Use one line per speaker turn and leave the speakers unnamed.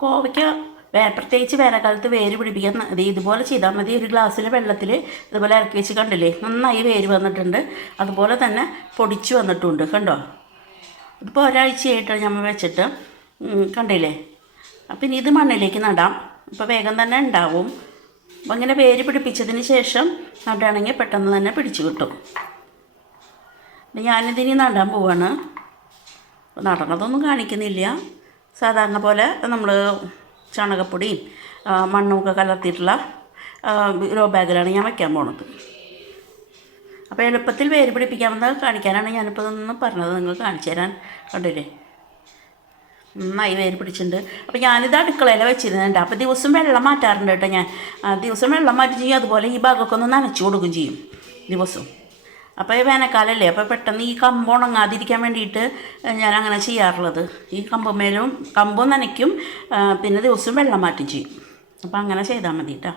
കോവയ്ക്ക വേ പ്രത്യേകിച്ച് വേനൽക്കാലത്ത് വേര് പിടിപ്പിക്കാൻ ഇത് ഇതുപോലെ ചെയ്താൽ മതി. ഒരു ഗ്ലാസ്സിൽ വെള്ളത്തിൽ ഇതുപോലെ ഇറക്കി വെച്ച് കണ്ടില്ലേ? നന്നായി വേര് വന്നിട്ടുണ്ട്. അതുപോലെ തന്നെ പൊടിച്ച് വന്നിട്ടുണ്ട് കണ്ടോ? ഇതിപ്പോൾ ഒരാഴ്ചയായിട്ടാണ് നമ്മൾ വെച്ചിട്ട്. കണ്ടില്ലേ? അപ്പം ഇനി ഇത് മണ്ണിലേക്ക് നടാം. ഇപ്പോൾ വേഗം തന്നെ ഉണ്ടാവും. അപ്പം ഇങ്ങനെ വേര് പിടിപ്പിച്ചതിന് ശേഷം നടുകയാണെങ്കിൽ പെട്ടെന്ന് തന്നെ പിടിച്ചു കിട്ടും. ഞാനിതിനി നടാൻ പോവാണ്. നടണതൊന്നും കാണിക്കുന്നില്ല. സാധാരണ പോലെ നമ്മൾ ചാണകപ്പൊടിയും മണ്ണുമൊക്കെ കലർത്തിയിട്ടുള്ള ഗ്രോ ബാഗിലാണ് ഞാൻ വയ്ക്കാൻ പോണത്. അപ്പോൾ എളുപ്പത്തിൽ വേര് പിടിപ്പിക്കാമെന്ന് കാണിക്കാനാണ് ഞാനിപ്പോൾ ഇതൊന്നും പറഞ്ഞത്. നിങ്ങൾ കാണിച്ചു തരാൻ കണ്ടില്ലേ? നന്നായി വേര് പിടിച്ചിട്ടുണ്ട്. അപ്പോൾ ഞാനിത് അടുക്കളയിൽ വെച്ചിരുന്നുണ്ട്. അപ്പോൾ ദിവസം വെള്ളം മാറ്റാറുണ്ട് കേട്ടോ ഞാൻ. ദിവസം വെള്ളം മാറ്റി ചെയ്യും. അതുപോലെ ഈ ഭാഗമൊക്കെ ഒന്ന് നനച്ചു കൊടുക്കും ചെയ്യും. ദിവസവും അപ്പോൾ ഈ വേനൽക്കാലമല്ലേ അപ്പോൾ പെട്ടെന്ന് ഈ കമ്പ് ഉണങ്ങാതിരിക്കാൻ വേണ്ടിയിട്ട് ഞാൻ അങ്ങനെ ചെയ്യാറുള്ളത്. ഈ കമ്പുമേലും കമ്പും നനയ്ക്കും പിന്നെ ദിവസവും വെള്ളം മാറ്റി ചെയ്യും. അപ്പോൾ അങ്ങനെ ചെയ്താൽ മതി കേട്ടോ